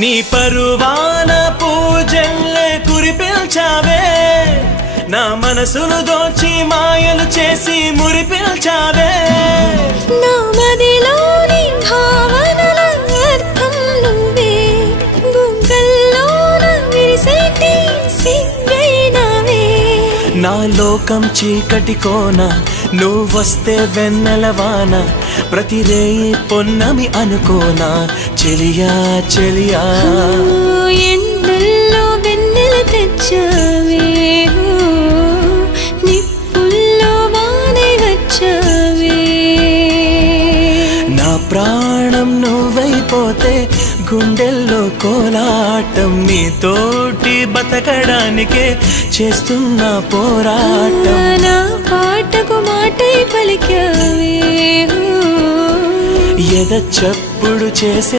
నీ పరువాన పూజల్లే కురిపిల్చావే నా మనసును దోచి మాయలు చేసి మురిపిల్చావే నా మదిలోని భావనల అర్థం నువ్వే గుంకల్లోన విరిసేటి సిగ్గైనవే నా లోకం చీకటి కోన నువ్వొస్తే వెన్నెలవాన ప్రతి రేయి పొన్నమి అనుకోనా చెలియా చెలియా ఎండల్లో వెన్నెల తెచ్చావే నిప్పుల్లో వానై వచ్చావే నా ప్రాణం నువ్వైపోతే గుండెల్లో కోలాటం నీతోటి బతకడానికే చేస్తున్న పోరాటం నా పాటకు మాటై పలికావే ఎద చప్పుడు చేసే